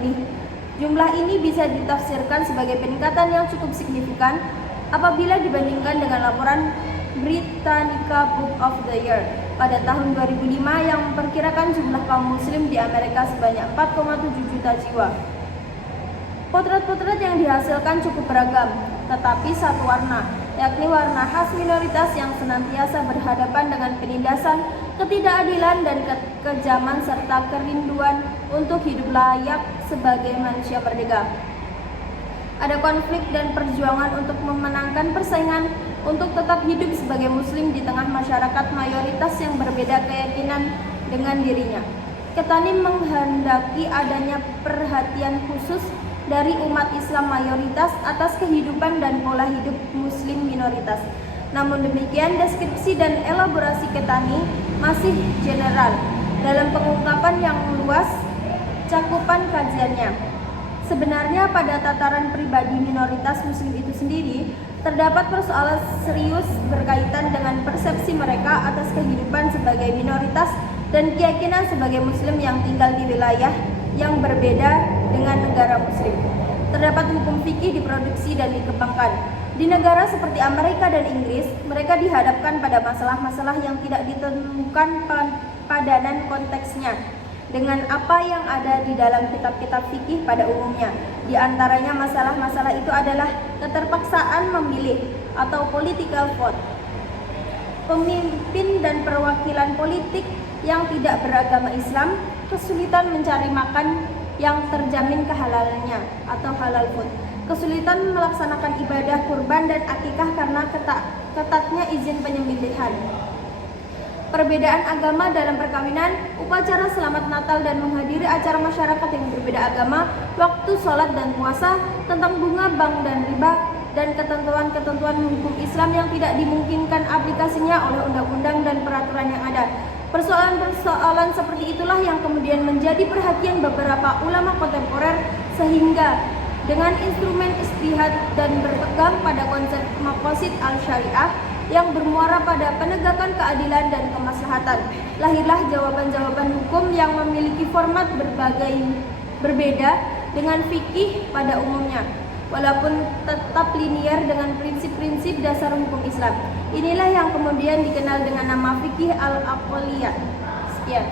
lebih. Jumlah ini bisa ditafsirkan sebagai peningkatan yang cukup signifikan apabila dibandingkan dengan laporan Britannica Book of the Year pada tahun 2005 yang memperkirakan jumlah kaum muslim di Amerika sebanyak 4,7 juta jiwa. Potret-potret yang dihasilkan cukup beragam, tetapi satu warna, yakni warna khas minoritas yang senantiasa berhadapan dengan penindasan, ketidakadilan, dan kekejaman serta kerinduan untuk hidup layak sebagai manusia merdeka. Ada konflik dan perjuangan untuk memenangkan persaingan untuk tetap hidup sebagai muslim di tengah masyarakat mayoritas yang berbeda keyakinan dengan dirinya. Ketani menghendaki adanya perhatian khusus dari umat Islam mayoritas atas kehidupan dan pola hidup muslim minoritas. Namun demikian, deskripsi dan elaborasi Ketani masih general dalam pengungkapan yang luas cakupan kajiannya. Sebenarnya pada tataran pribadi minoritas muslim itu sendiri, terdapat persoalan serius berkaitan dengan persepsi mereka atas kehidupan sebagai minoritas dan keyakinan sebagai muslim yang tinggal di wilayah yang berbeda dengan negara muslim. Terdapat hukum fikih diproduksi dan dikembangkan. Di negara seperti Amerika dan Inggris, mereka dihadapkan pada masalah-masalah yang tidak ditemukan padanan konteksnya dengan apa yang ada di dalam kitab-kitab fikih pada umumnya. Di antaranya masalah-masalah itu adalah keterpaksaan memilih atau political vote, pemimpin dan perwakilan politik yang tidak beragama Islam, kesulitan mencari makan yang terjamin kehalalannya atau halal food, kesulitan melaksanakan ibadah kurban dan akikah karena ketatnya izin penyembelihan, perbedaan agama dalam perkawinan, upacara selamat Natal dan menghadiri acara masyarakat yang berbeda agama, waktu sholat dan puasa, tentang bunga bank dan riba, dan ketentuan-ketentuan hukum Islam yang tidak dimungkinkan aplikasinya oleh undang-undang dan peraturan yang ada. Persoalan-persoalan seperti itulah yang kemudian menjadi perhatian beberapa ulama kontemporer, sehingga dengan instrumen ijtihad dan berpegang pada konsep maqasid al-syariah yang bermuara pada penegakan keadilan dan kemaslahatan, lahirlah jawaban-jawaban hukum yang memiliki format berbeda dengan fikih pada umumnya, walaupun tetap linier dengan prinsip-prinsip dasar hukum Islam. Inilah yang kemudian dikenal dengan nama fikih al-aqliyah. Sekian.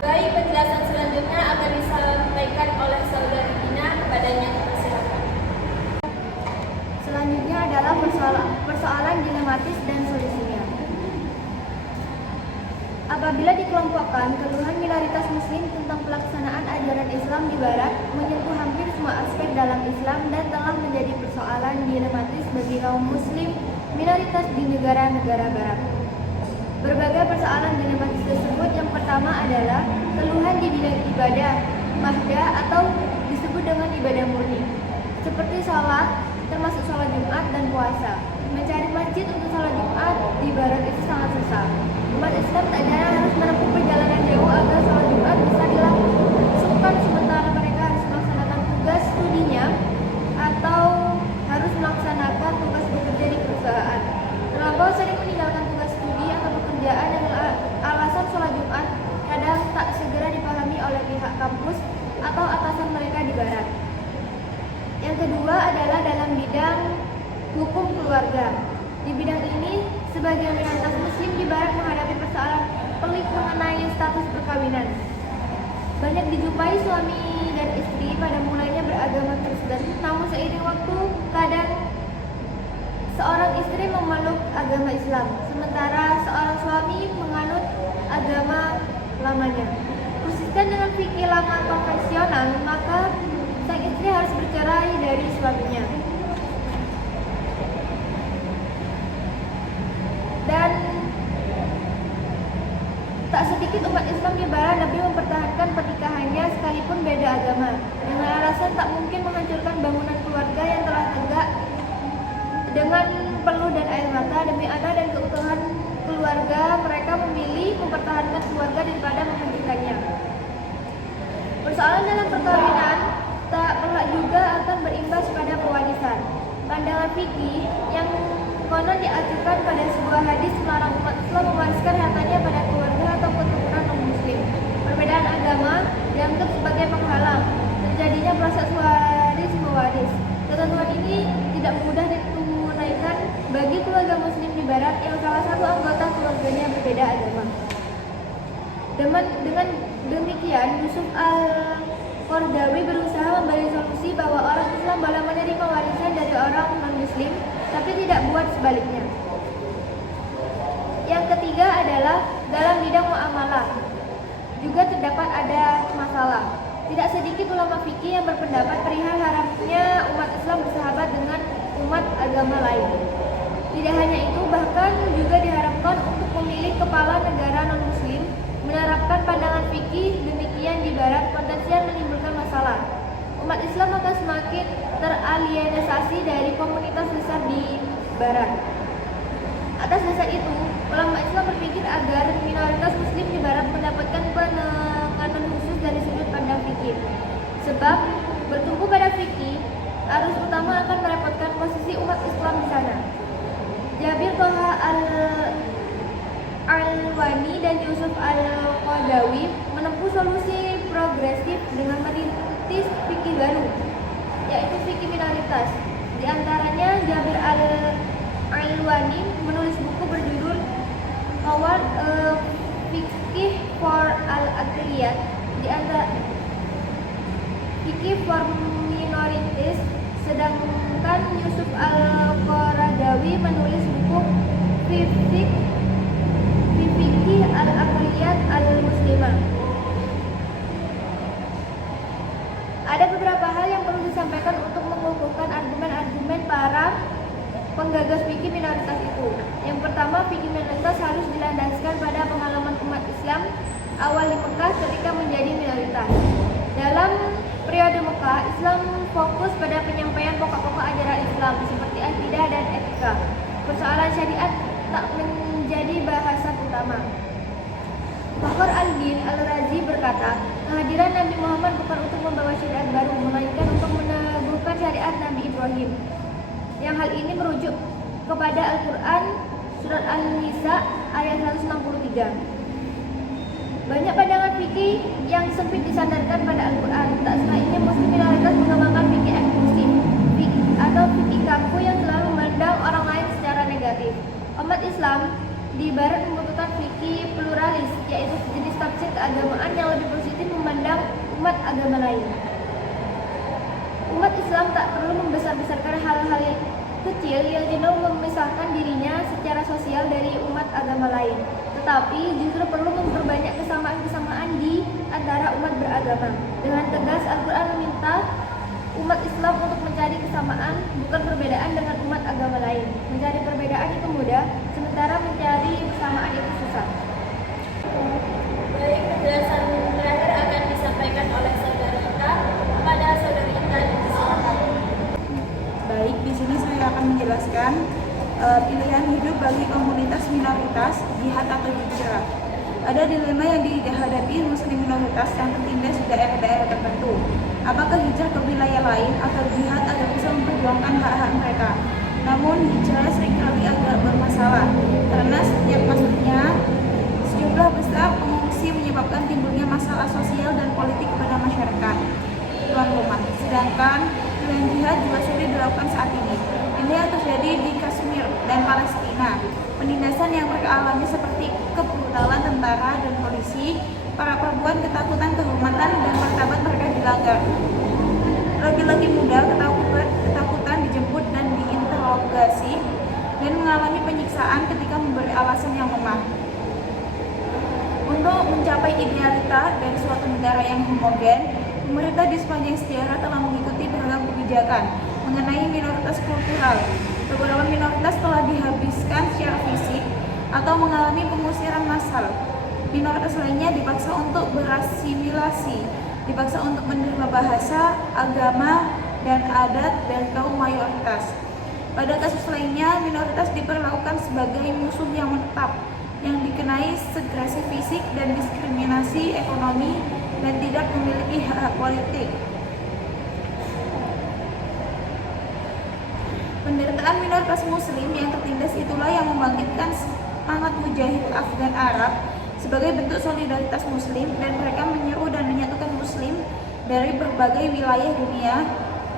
Baik, penjelasan selanjutnya akan disampaikan oleh saudari Dina, kepadanya silakan. Selanjutnya adalah persoalan dilematis dan solusinya. Apabila dikelompokkan, keluhan minoritas muslim tentang pelaksanaan ajaran Islam di Barat menyentuh hampir semua aspek dalam Islam dan telah menjadi persoalan dilematis bagi kaum muslim minoritas di negara-negara Barat. Berbagai persoalan dilematis tersebut yang pertama adalah keluhan di bidang ibadah, mahda atau disebut dengan ibadah murni, seperti sholat, termasuk sholat Jumat dan puasa. Mencari masjid untuk sholat Jumat di Barat itu sangat susah. Umat Islam tak jarang harus menempuh perjalanan jauh agar sholat Jumat bisa dilangsungkan, sementara mereka harus melaksanakan tugas studinya atau harus melaksanakan tugas bekerja di perusahaan. Terlampau sering meninggalkan tugas studi atau pekerjaan dengan alasan sholat Jumat kadang tak segera dipahami oleh pihak kampus atau atasan mereka di Barat. Yang kedua adalah dalam bidang hukum keluarga. Di bidang ini, sebagian minoritas muslim di Barat menghadapi persoalan pelik mengenai status perkawinan. Banyak dijumpai suami dan istri pada mulanya beragama Kristen, namun seiring waktu kadang seorang istri memeluk agama Islam, sementara seorang suami menganut agama lamanya. Konsisten dengan fikih lama konvensional, maka sang istri harus bercerai dari suaminya. Dan tak sedikit umat Islam di Barat lebih mempertahankan pernikahannya sekalipun beda agama, dengan alasan tak mungkin menghancurkan bangunan keluarga yang telah tegak dengan peluh dan air mata. Demi anak dan keutuhan keluarga, mereka memilih mempertahankan keluarga daripada menghancurkannya. Persoalan dalam perkawinan tak pelak juga akan berimbas pada pewarisan. Pandangan fikih yang konon diajukan pada sebuah hadis melarang umat Islam mewariskan hartanya pada keluarga atau keturunan non-muslim. Perbedaan agama dianggap sebagai penghalang terjadinya Dengan demikian, Yusuf al-Qaradawi berusaha memberi solusi bahwa orang Islam boleh menerima warisan dari orang non-Muslim, tapi tidak buat sebaliknya. Yang ketiga adalah dalam bidang muamalah juga terdapat ada masalah. Tidak sedikit ulama fikih yang berpendapat perihal haramnya umat Islam bersahabat dengan umat agama lain. Tidak hanya itu, bahkan juga diharapkan untuk memilih kepala negara non-Muslim menerapkan pandangan fikih demikian di Barat potensial menimbulkan masalah. Umat Islam akan semakin teralienisasi dari komunitas besar di Barat. Atas dasar itu, ulama Islam berpikir agar minoritas Muslim di Barat mendapatkan penekanan khusus dari sudut pandang fikih. Sebab bertumpu pada fikih, arus utama akan merepotkan posisi umat Islam di sana. Jabir Toha Al-Wani dan Yusuf Al-Qaradawi menempuh solusi progresif dengan merintis fikih baru, yaitu fikih minoritas. Di antaranya Jabir Al-Wani menulis buku berjudul Awal Fikih for Al-Aqliyat, di antara fikih for minorities, sedangkan Yusuf Al-Qaradawi menulis buku Fikih Al-Aqliyat Al-Muslimah. Ada beberapa hal yang perlu disampaikan untuk mengukuhkan argumen-argumen para penggagas fikih minoritas itu. Yang pertama, fikih minoritas harus dilandaskan pada pengalaman umat Islam awal di Mekah ketika menjadi minoritas. Dalam periode Mekah, Islam fokus pada penyampaian pokok-pokok ajaran Islam seperti akidah dan etika. Persoalan syariat tak menjadi bahasan utama. Fakhr al-Din al-Razi berkata, kehadiran Nabi Muhammad bukan untuk membawa syariat baru, melainkan untuk meneguhkan syariat Nabi Ibrahim. Yang hal ini merujuk kepada Al-Quran Surat An-Nisa ayat 163. Banyak pandangan fikih yang sempit disandarkan pada Al-Quran. Tak sebaiknya Muslim minoritas mengembangkan fikih eksklusif atau fikih kaku yang selalu memandang orang lain secara negatif. Umat Islam di Barat membutuhkan fikih pluralis, yaitu jenis tafsir keagamaan yang lebih positif memandang umat agama lain. Umat Islam tak perlu membesar-besarkan hal-hal kecil yang cenderung memisahkan dirinya secara sosial dari umat agama lain, tetapi justru perlu memperbanyak kesamaan-kesamaan di antara umat beragama. Dengan tegas, Al-Quran meminta umat Islam untuk mencari kesamaan, bukan perbedaan dengan umat agama lain. Mencari perbedaan itu mudah, sementara mencari kesamaan itu susah. Baik, penjelasan terakhir akan disampaikan oleh saudara Ita. Kepada saudari Ita disilakan. Baik, di sini saya akan menjelaskan pilihan hidup bagi komunitas minoritas, jihad atau hijrah. Ada dilema yang dihadapi Muslim minoritas yang tertindas di daerah-daerah tertentu. Apakah hijrah ke wilayah lain atau jihad agar bisa memperjuangkan hak-hak mereka? Namun hijrah seringkali agak bermasalah karena setiap masuknya sejumlah besar pengungsi menyebabkan timbulnya masalah sosial dan politik kepada masyarakat tuan rumah. Sedangkan pilihan jihad juga sulit dilakukan saat ini. Ini yang terjadi di Kashmir dan Palestina. Penindasan yang mereka alami seperti kebrutalan tentara dan polisi, para perempuan ketakutan, kehormatan, dan martabat mereka dilanggar. Laki-laki muda ketakutan dijemput dan diinterogasi dan mengalami penyiksaan ketika memberi alasan yang lemah. Untuk mencapai idealita dan suatu negara yang homogen, pemerintah di sepanjang sejarah telah mengikuti beragam kebijakan mengenai minoritas kultural. Beberapa minoritas telah dihabiskan secara fisik atau mengalami pengusiran massal. Minoritas lainnya dipaksa untuk berasimilasi, dipaksa untuk menerima bahasa, agama, dan adat dari kaum mayoritas. Pada kasus lainnya, minoritas diperlakukan sebagai musuh yang menetap, yang dikenai segresi fisik dan diskriminasi ekonomi dan tidak memiliki hak politik. Penderitaan minoritas muslim yang tertindas itulah yang membangkitkan semangat mujahid Afgan Arab sebagai bentuk solidaritas muslim, dan mereka menyeru dan menyatukan muslim dari berbagai wilayah dunia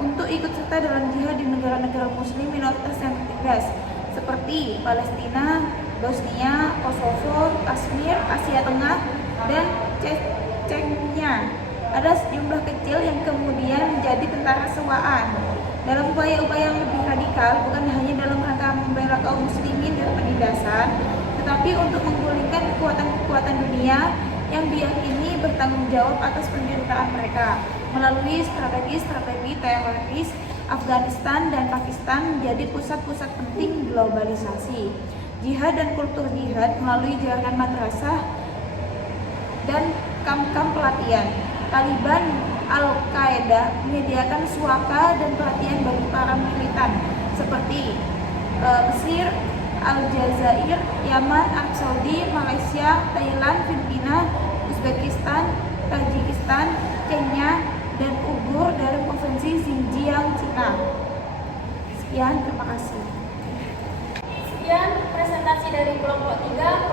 untuk ikut serta dalam jihad di negara-negara muslim minoritas yang tertindas seperti Palestina, Bosnia, Kosovo, Kashmir, Asia Tengah, dan Chechnya. Ada sejumlah kecil yang kemudian menjadi tentara sewaan. Dalam upaya-upaya yang lebih radikal, bukan hanya dalam rangka membela kaum muslimin dari penindasan, tetapi untuk menggulingkan kekuatan-kekuatan dunia yang diyakini bertanggung jawab atas penderitaan mereka melalui strategi teroris. Afghanistan dan Pakistan menjadi pusat-pusat penting globalisasi jihad dan kultur jihad melalui jaringan madrasah dan kamp-kamp pelatihan. Taliban Al-Qaeda menyediakan suaka dan pelatihan bagi para militan seperti Mesir, Aljazair, Yaman, Arab Saudi, Malaysia, Thailand, Filipina, Uzbekistan, Tajikistan, Kenya, dan Uighur dari provinsi Xinjiang, Cina. Sekian, terima kasih. Sekian presentasi dari kelompok 3